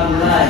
mulai.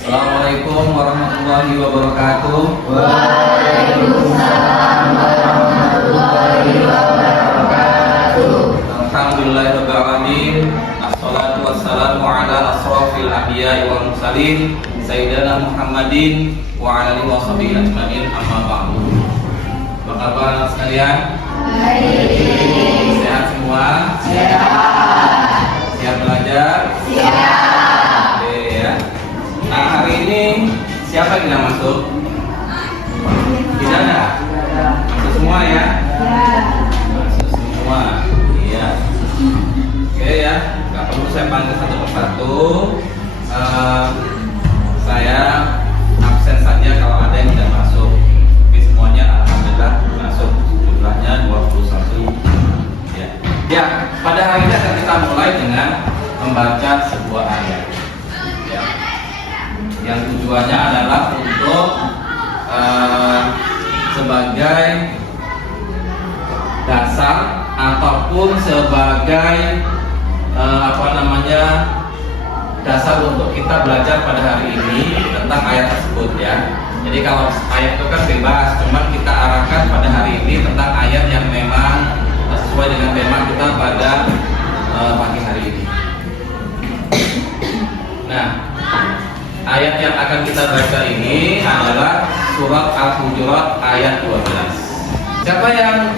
Assalamualaikum warahmatullahi wabarakatuh. Waalaikumsalam warahmatullahi wabarakatuh. Alhamdulillahirabbil alamin. Assalatu wassalamu ala asrofil anbiya'i wal mursalin sayyidina Muhammadin wa ala alihi washabihi ajmain, amma ba'du. Apa kabar anak sekalian? Baik. Sehat semua? Sehat. Siap belajar? Siap. Oke ya. Nah, hari ini siapa yang tidak masuk? Tidak ada? Masuk semua ya? Masuk semua. Iya. Oke ya. Gak perlu saya panggil satu persatu. Saya absen saja kalau ada yang tidak masuk. Oke, semuanya alhamdulillah masuk. Jumlahnya 21. Ya. Ya, pada hari ini akan kita mulai dengan membaca sebuah ayat. Ya. Yang tujuannya adalah untuk sebagai dasar ataupun sebagai dasar untuk kita belajar pada hari ini tentang ayat tersebut ya. Jadi kalau ayat itu kan bebas, cuman kita arahkan pada hari ini tentang ayat yang memang sesuai dengan tema kita pada pagi hari ini. Nah, ayat yang akan kita baca ini adalah surat Al-Hujurat ayat 12. Siapa yang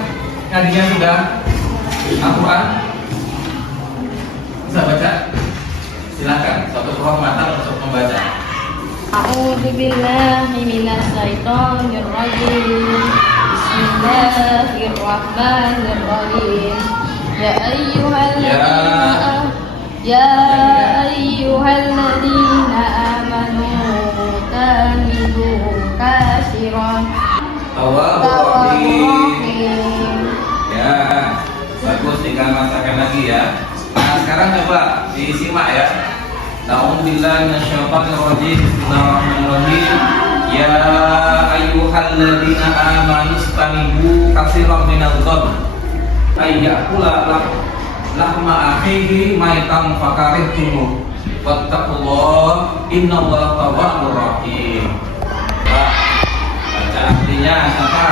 ngajinya sudah Al-Quran? Bisa baca? Silakan, satu surah mata untuk membaca. A'udzu billahi minasy syaithanir rajim. Bismillahirrahmanirrahim. Ya ayyuhalladzina amanu tanibu katsiran Tawwabur-Rahim. Ya, bagus, tinggal masakan lagi ya. Nah, sekarang coba disimak ya. A'udzubillahi minasyaitonirrajim. Bismillahirrahmanirrahim. Ya ayyuhalladzina amanu istanibu katsiran minadh-dhann ayyakula lahma akhihi maitan fakarihtum wattaqullah innallaha tawwabur rahim. Baca artinya apa?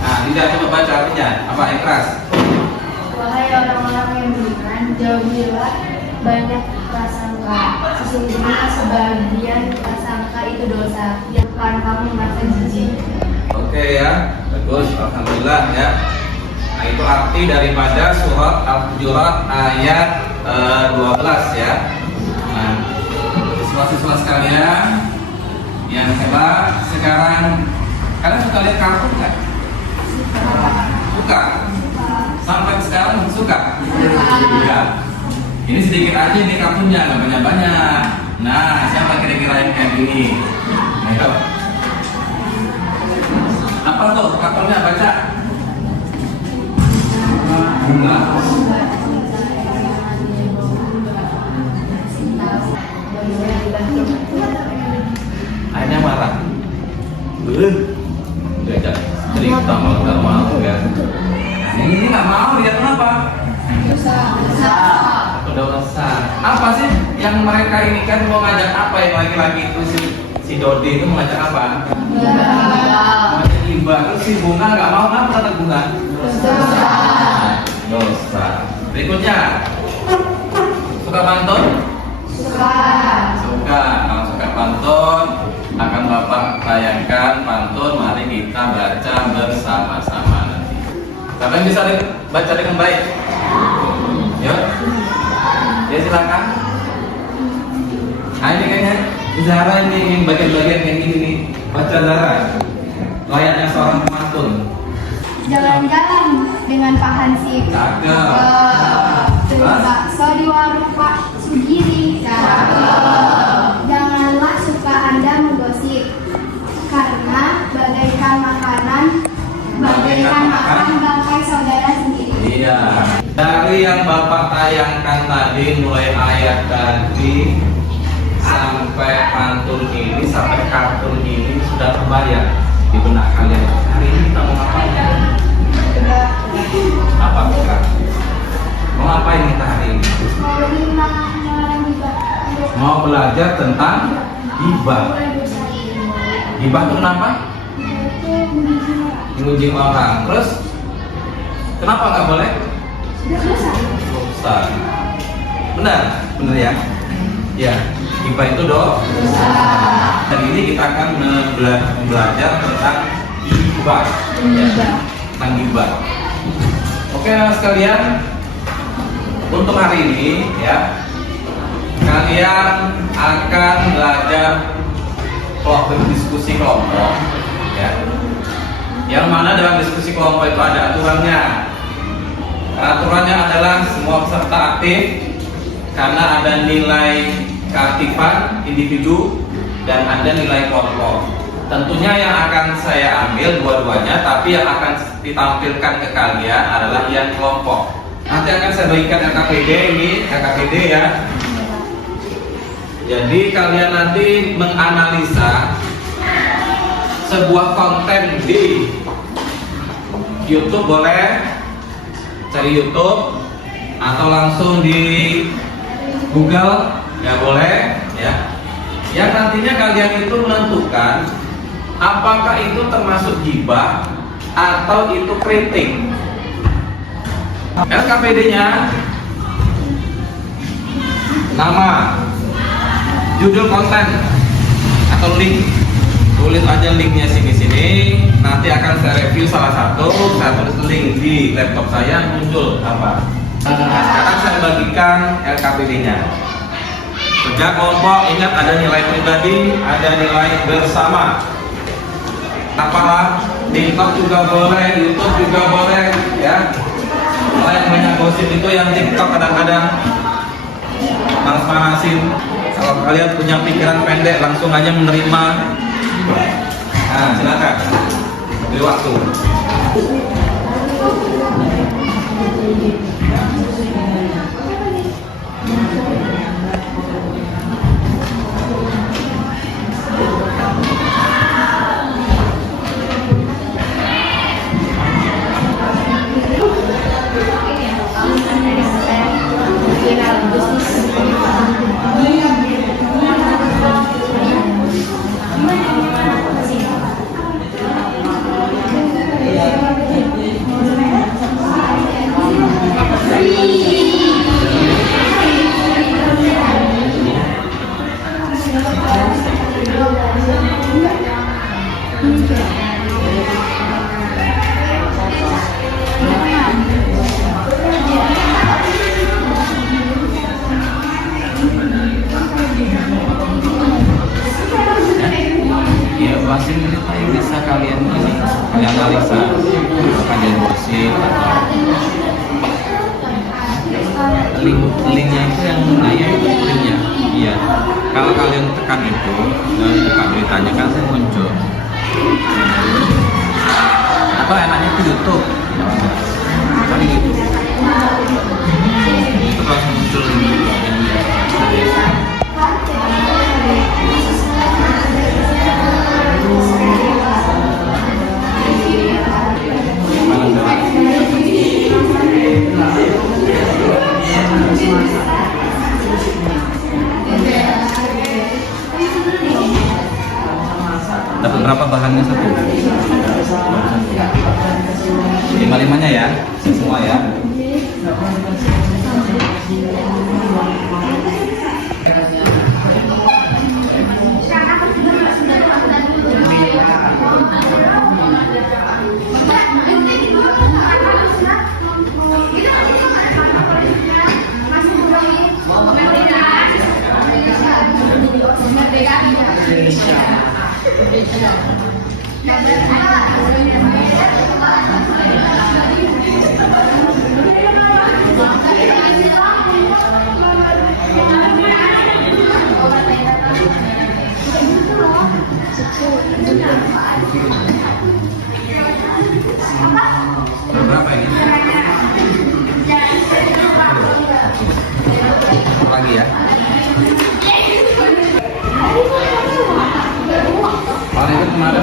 Nah, tidak coba baca artinya apa? Ikhlas. Wahai orang-orang yang beriman, jauhilah banyak prasangka. Sesungguhnya sebagian prasangka itu dosa yang akan kamu merasa jijik. Oke ya, bagus, alhamdulillah ya. Nah, itu arti daripada surat Al-Hujurat ayat 12 ya. Nah, siswa-siswa sekalian yang hebat, sekarang kalian suka lihat kartun nggak? Suka. Sampai sekarang suka? Ya. Ini sedikit aja nih kartunnya, nggak banyak-banyak. Nah, siapa kira-kira yang kayak gini? Ayo. Apa tuh kartunnya, baca? Bunga. Ayahnya marah. Belum. Diajak cerita malah nggak mau ya. Ini nggak mau, dia kenapa? Dosa. Apa sih yang mereka ini kan mau ngajak apa yang laki-laki itu si Dodi itu mau ngajak apa? Ngajak iba. Terus si Bunga nggak mau, ngapa kata Bunga? Dosa. Berikutnya, suka pantun? Suka. Kalau suka pantun, akan Bapak tayangkan pantun. Mari kita baca bersama-sama nanti. Kalian bisa baca dengan baik? Yuk. Ya silakan. Nah, ini kayaknya Zara ini bagian-bagian kayak gini nih. Baca Zara. Layaknya seorang pemantun. Jalan-jalan dengan Pak Hansip. Cakep. Beli bakso di warung Pak Sugiri. Janganlah suka Anda menggosip, karena bangkai saudara sendiri. Iya. Dari yang Bapak tayangkan tadi, mulai ayat tadi sampai pantun ini, sampai kartun ini sudah terbayang di benak kalian. Hari ini kita mau ngapain? Apa bukan? Mau ngapain kita hari ini? Mau belajar tentang hibah. Hibah itu kenapa? Menguji orang. Terus kenapa nggak boleh? Dosa. Benar ya? Ya, hibah itu dosa. Dan ini kita akan belajar tentang hibah. Ya, tentang hibah. Oke, anak sekalian, untuk hari ini ya, kalian akan belajar diskusi kelompok ya. Yang mana dalam diskusi kelompok itu ada aturannya. Aturannya adalah semua peserta aktif karena ada nilai keaktifan individu dan ada nilai kelompok. Tentunya yang akan saya ambil dua-duanya, tapi yang akan ditampilkan ke kalian adalah yang kelompok. Nanti akan saya bagikan LKPD ini, LKPD ya. Jadi kalian nanti menganalisa sebuah konten di YouTube, boleh cari YouTube atau langsung di Google ya, boleh ya. Yang nantinya kalian itu menentukan apakah itu termasuk gibah atau itu kritik. LKPD-nya nama, judul konten atau link, tulis aja linknya sini. Nanti akan saya review salah satu, saya tulis link di laptop saya, muncul apa. Nah, sekarang saya bagikan LKPD-nya. Kerja kelompok, ingat ada nilai pribadi, ada nilai bersama. Apalah, TikTok juga boleh, YouTube juga boleh ya. Kalau yang banyak gosip itu yang TikTok kadang-kadang panas-panasin. Kalau kalian punya pikiran pendek, langsung aja menerima. Nah, silakan. Beri waktu. Ya, masing cerita yang bisa kalian analisa, kalian gosip atau linknya itu yang linknya. Iya, kalau kalian tekan itu dan buka beritanya kan saya muncul. Atau enaknya itu YouTube, cari YouTube. Itu langsung muncul dapat berapa bahannya satu? 5-5-nya ya, semua ya. Berapa ini? Lagi ya. Paling itu kemana?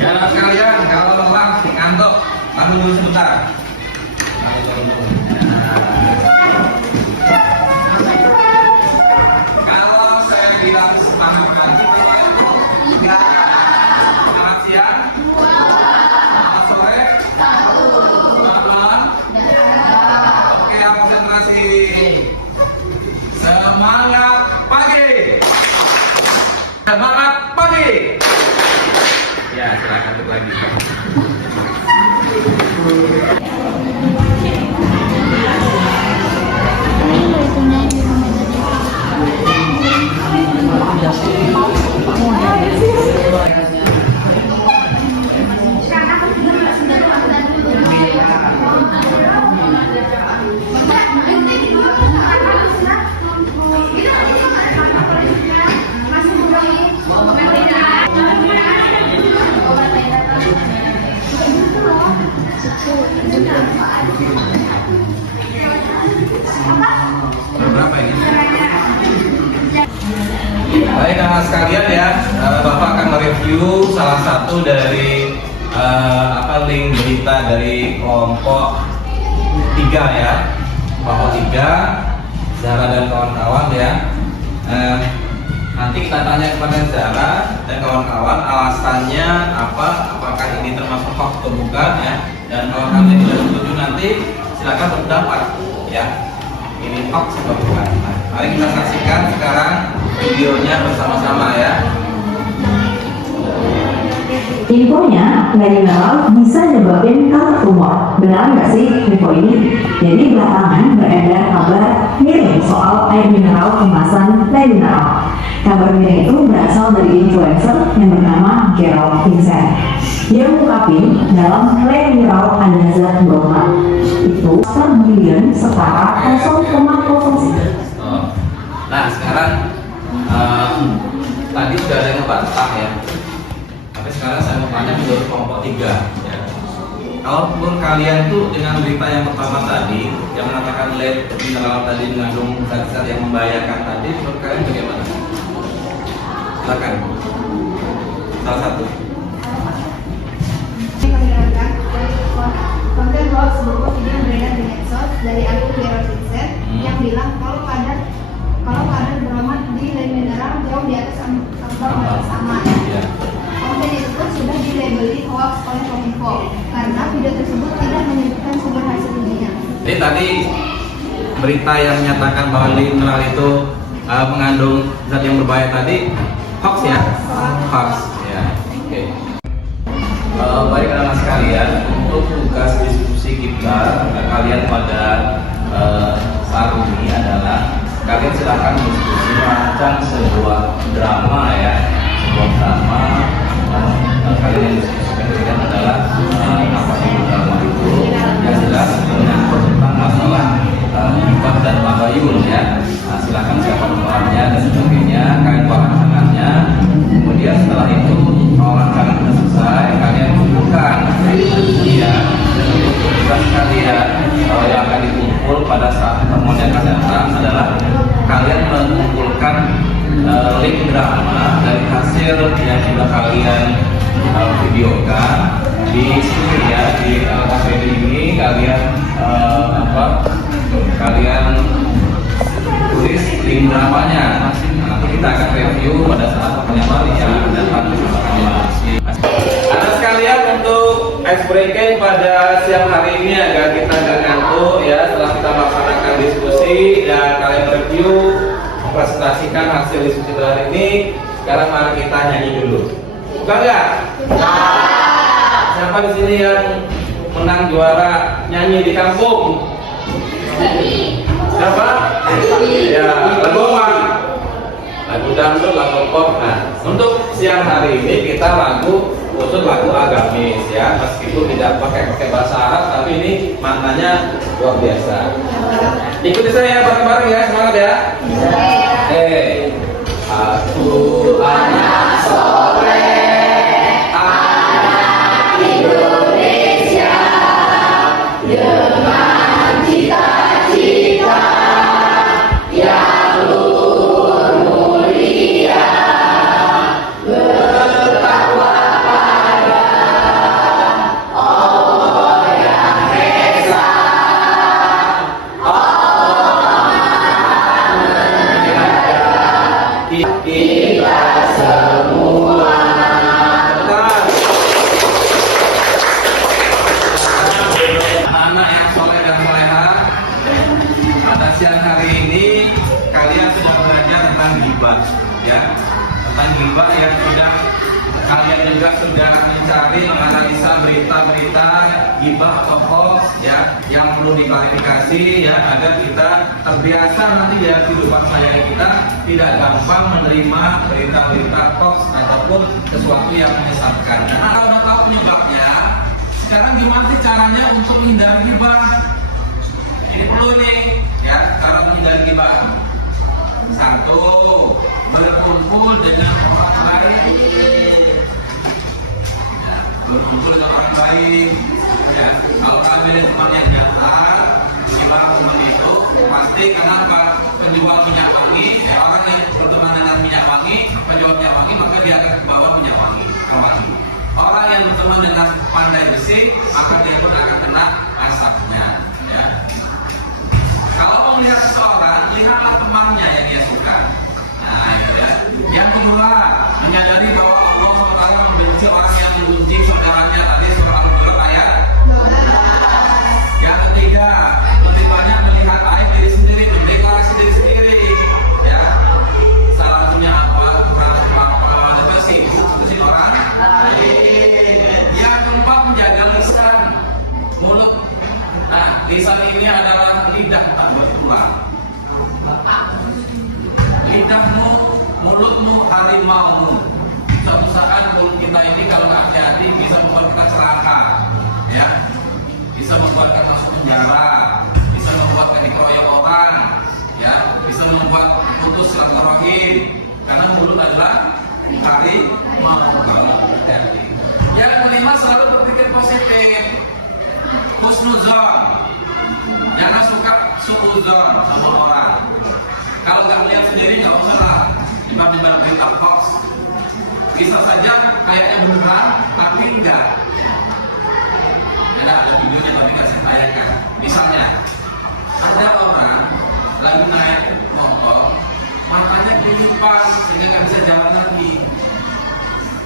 Ya anak sekalian, kalau lelah, ngantuk, ambil dulu sebentar. Kalau saya bilang semangat itu 3. Selamat siang. Selamat sore. Selamat malam. Oke, konsentrasi. Semangat pagi. Semangat pagi. Ya, silakan untuk lagi. Berapa ini? Baik anak sekalian ya, Bapak akan mereview salah satu dari link berita dari kelompok 3 ya, kelompok 3 Zara dan kawan-kawan ya. Nanti kita tanya kepada Zara dan kawan-kawan alasannya apa, apakah ini termasuk hoax atau bukan ya. Dan kalau nanti tidak setuju nanti silakan berpendapat ya, ini hoax atau bukan. Nah, mari kita saksikan sekarang videonya bersama-sama ya. Infonya, air mineral bisa nyebabin kanker tumor. Benar nggak sih info ini? Jadi belakangan beredar kabar miring soal air mineral kemasan air mineral. Kabar miring itu berasal dari influencer yang bernama Gerald Vincent. Dia mengungkapin dalam air mineral ada zat broma. Itu milion setara 0,0. Nah sekarang tadi sudah ada yang ngebantah ya. Tapi sekarang saya mau tanya menurut kelompok 3 ya. Kalaupun kalian tuh dengan berita yang pertama tadi yang mengatakan lead mineral tadi mengandung zat-zat yang membahayakan tadi, menurut kalian bagaimana? Silakan. Salah satu. Konten hoax berupa video yang beredar di medsos dari akun Gerald Vincent yang bilang kalau kadar broma di lead mineral jauh di atas ambang batas aman. Konten itu pun sudah dilabeli hoax oleh Kominfo karena video tersebut tidak menyebutkan sumber hasil ujinya. Jadi tadi berita yang menyatakan bahwa lead mineral itu mengandung zat yang berbahaya tadi hoax ya? Hoax ya. Oke. Baik anak sekalian, untuk tugas diskusi kita kalian pada saat ini adalah kalian silahkan diskusi merancang sebuah drama ya, sebuah drama. Kalian yang diskusikan adalah apa itu drama itu yang jelas menyangkut tentang masalah hibah dan tabayun ya. Nah, silahkan siapa pemerannya dan sebagainya, kalian buat rancangannya. Kemudian setelah itu kalau rancangan sudah selesai, kalian kumpulkan ya. Tugas kalian yang akan dikumpul pada saat pertemuan yang akan datang adalah kalian mengumpulkan link drama dari hasil yang sudah kalian videokan di sini ya, di LKPD ini kalian kalian tulis link dramanya. Nanti kita akan review pada saat pertemuan yang datang bersama kami. Ada sekalian untuk ice breaking pada siang hari ini agar kita nggak ngantuk ya, setelah kita melaksanakan diskusi dan kalian review presentasikan hasil diskusi hari ini. Sekarang mari kita nyanyi dulu. Bukan nggak? Siapa di sini yang menang juara nyanyi di kampung? Siapa? Ya, lagu apa? Lagu dangdut. masuk lagu pop. Nah, untuk siang hari ini kita lagu khusus lagu agamis ya, meskipun tidak pakai bahasa Arab, tapi ini maknanya luar biasa. Ikuti saya bareng-bareng ya, semangat ya. Satu anak soleh, anak Indonesia dengan cita-cita yang luhur mulia, bertakwa pada Allah yang Esa, kita semua. Anak-anak yang soleh dan soleha, pada siang hari ini kalian sudah belajar tentang ghibah, ya, tentang ghibah yang sudah kalian juga sudah mencari menganalisa berita-berita ghibah atau hoax ya, yang perlu diklarifikasi ya, agar kita terbiasa nanti ya kehidupan saya kita tidak gampang menerima berita-berita hoax ataupun sesuatu yang menyesatkan. Nah, kalau udah tahu penyebabnya, sekarang gimana sih caranya untuk menghindari ghibah? Ini perlu nih ya, cara menghindari ghibah. Satu, berkumpul dengan orang baik. Ya, berkumpul dengan orang baik. Ya, kalau kalian teman yang jahat, ghibah teman itu pasti karena penjual minyak wangi, ya, orang yang berteman dengan minyak wangi, penjual minyak wangi, maka dia akan bawa minyak wangi. Orang yang berteman dengan pandai besi, maka dia pun akan kena asapnya. Ya. Kalau mau melihat seseorang, lihatlah temannya yang dia suka. Nah, ya. Yang kedua, menyadari bahwa Allah SWT membenci orang yang membenci saudaranya. Tadi surah Al-Hujurat ayat. Yang ketiga, lebih banyak melihat aib diri sendiri, mendeklarasi diri sendiri. Ya, salah punya apa, kurang apa, lebih sibuk ngurusin orang. Yang keempat, menjaga lisan, mulut. Nah, lisan ini adalah lidah tak bertulang. Lidahmu, mulutmu, harimaumu. Suatu saat mulut kita ini kalau nggak hati-hati bisa membuat kita celaka, ya, bisa membuat kita masuk penjara, bisa membuat kita dikeroyok orang, ya, bisa membuat putus silaturahim. Karena mulut adalah harimau kalau hati-hati. Yang kelima, selalu berpikir positif. Husnuzon, jangan suka suuzon sama orang. Kalau nggak melihat sendiri nggak usah lah dibanding berita hoax. Bisa saja kayaknya beneran, tapi enggak. Ada videonya tapi nggak saya tayangkan. Misalnya ada orang lagi naik motor, matanya kelimpan sehingga nggak bisa jalan lagi.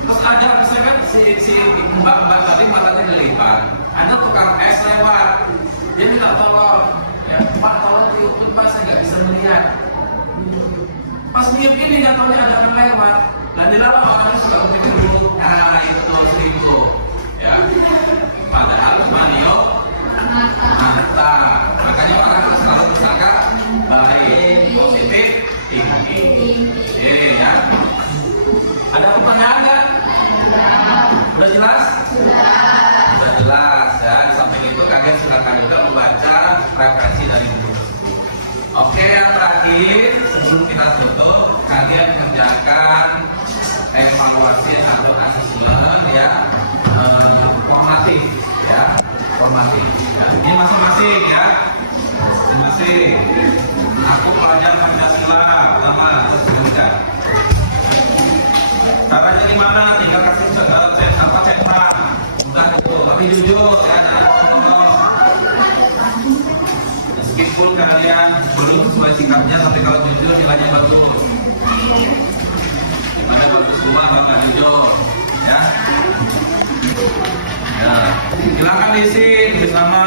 Terus ada misalkan si mbak tadi matanya kelimpan. Ada tukang es lewat, dia minta tolong, ya Pak tolong tiupin Pak, saya nggak bisa melihat. Pas niup ini nggak tahu ada orang lewat, dan di dalam orangnya suka berpikir dulu, itu, ya. Padahal cuma niup mata, makanya orang harus selalu bersangka baik, positif, tinggi, ya. Ada pertanyaan nggak? Udah jelas? Sudah jelas ya. Di samping itu kalian silakan juga membaca referensi dari buku tersebut. Oke, yang terakhir sebelum kita tutup, kalian mengerjakan evaluasi atau asesmen ya, formatif ya, formatif. Ya, ini masing-masing ya, masing-masing. Aku pelajar Pancasila pertama, terus juga. Caranya gimana? Tinggal kasih cetak, udah itu, tapi jujur ya, meskipun kalian belum sesuai sikapnya, tapi kalau jujur nilainya bagus. Gimana bagus semua, bakal jujur, ya. Ya, silakan diisi bersama.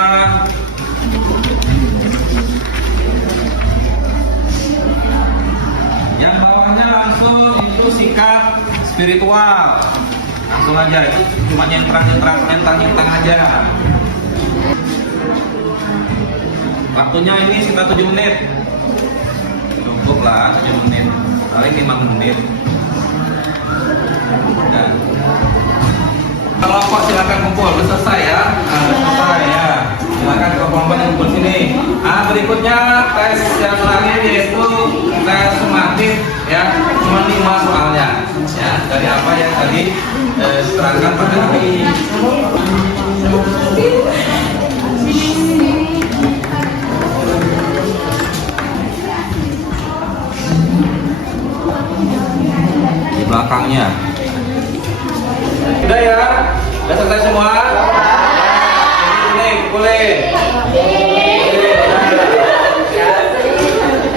Yang bawahnya langsung itu sikap spiritual, langsung aja, itu cuma nyentang aja. Waktunya ini sekitar 7 menit, cukup lah 7 menit. paling 5 menit. Nah. Kelompok silakan kumpul, udah selesai ya. Nah, udah selesai ya. Silakan kelompok yang kumpul sini. Berikutnya tes yang lain yaitu tes sumatif ya, cuma 5 soalnya ya, dari apa yang tadi diterangkan pada hari ini. Di belakangnya. Udah ya? Udah selesai semua? Ini boleh.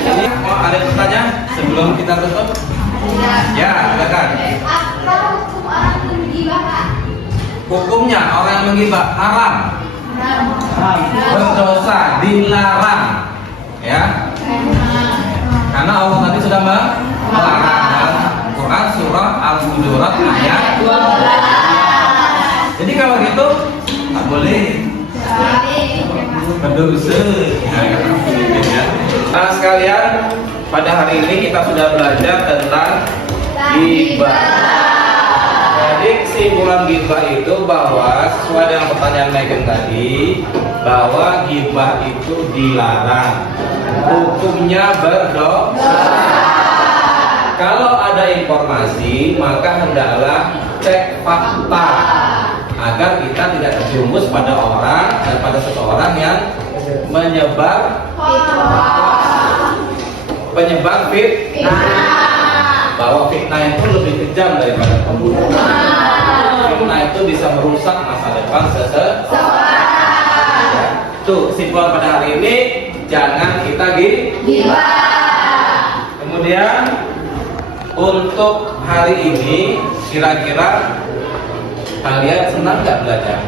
Ini mau ada pertanyaan sebelum kita tutup? Ya, silakan. Apa hukum orang menggibah, Pak? Hukumnya orang yang menggibah haram, berdosa, dilarang, ya. Karena Allah tadi sudah melarang dalam Quran surah Al-Hujurat ayat 12. Jadi kalau gitu nggak boleh berdosa. Ya. Nah sekalian, pada hari ini kita sudah belajar tentang ghibah. Jadi kesimpulan ghibah itu bahwa sesuai dengan pertanyaan Megan tadi, bahwa ghibah itu dilarang, hukumnya berdosa. Kalau ada informasi maka hendaklah cek fakta agar kita tidak terjerumus pada orang dan pada seseorang yang menyebar fitnah. Bahwa fitnah itu lebih kejam daripada pembunuhan. Fitnah itu bisa merusak masa depan seseorang. Tuh kesimpulan pada hari ini, jangan kita ghibah. Kemudian untuk hari ini kira-kira kalian senang nggak belajar?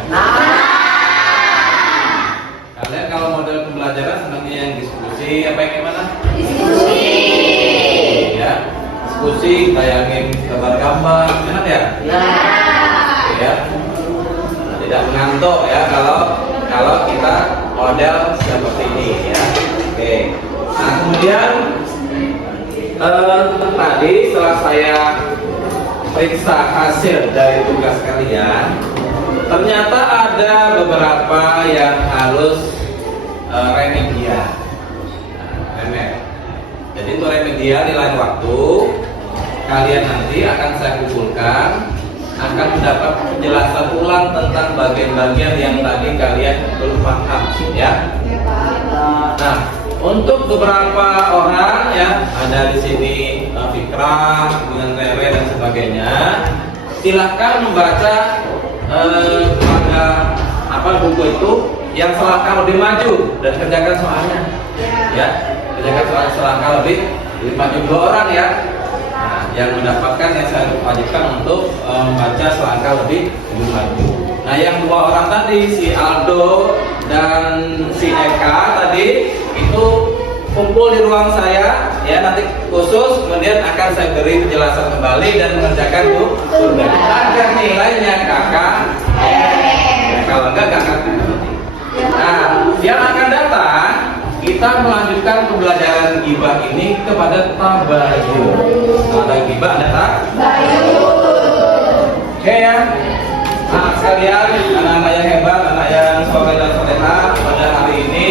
Kalian kalau model pembelajaran senangnya yang diskusi apa yang gimana? Diskusi. Ya, diskusi, bayangin gambar-gambar, enak ya? Ya. Tidak mengantuk ya kalau kita model seperti ini ya. Oke. Nah kemudian tadi setelah saya periksa hasil dari tugas kalian, ternyata ada beberapa yang harus remedial. Jadi untuk remedial di lain waktu, kalian nanti akan saya kumpulkan, akan mendapat penjelasan ulang tentang bagian-bagian yang tadi kalian belum paham, ya. Nah, untuk beberapa orang ya, ada di sini Fikrah, kemudian Rere dan sebagainya, silahkan membaca pada buku itu yang selangkah lebih maju dan kerjakan soalnya, ya. Kerjakan selangkah lebih maju 2 orang ya. Nah, yang mendapatkan yang saya wajibkan untuk membaca selangkah lebih maju. Nah, yang 2 orang tadi, si Aldo dan si Eka tadi itu kumpul di ruang saya ya, nanti khusus kemudian akan saya beri penjelasan kembali dan mengerjakan tugas agar nilainya kakak kalau enggak kakak. Nah, yang akan datang kita melanjutkan pembelajaran ghibah ini kepada tabayun. Ada ghibah, ada tabayun. Oke ya. Nah sekalian, anak-anak yang hebat, anak yang soleh dan solehah, pada hari ini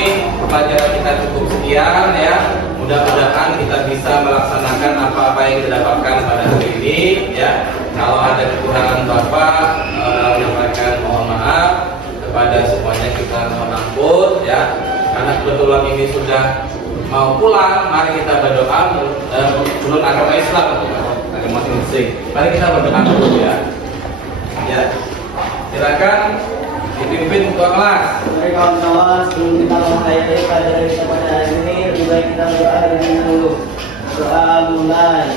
pelajaran kita cukup sekian ya. Mudah-mudahan kita bisa melaksanakan apa-apa yang kita dapatkan pada hari ini ya. Kalau ada kekurangan Bapak, menyampaikan mohon maaf. Kepada semuanya kita mohon ampun ya. Karena kebetulan ini sudah mau pulang, mari kita berdoa menurut agama Islam, agama masing-masing. Mari kita berdoa dulu ya. Ya. Silakan dipimpin ketua kelas. Mari kawan-kawan, sebelum kita mengakhiri pelajaran kita pada hari ini, lebih baik kita berdoa dulu. Doa mulai.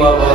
wabarakatuh.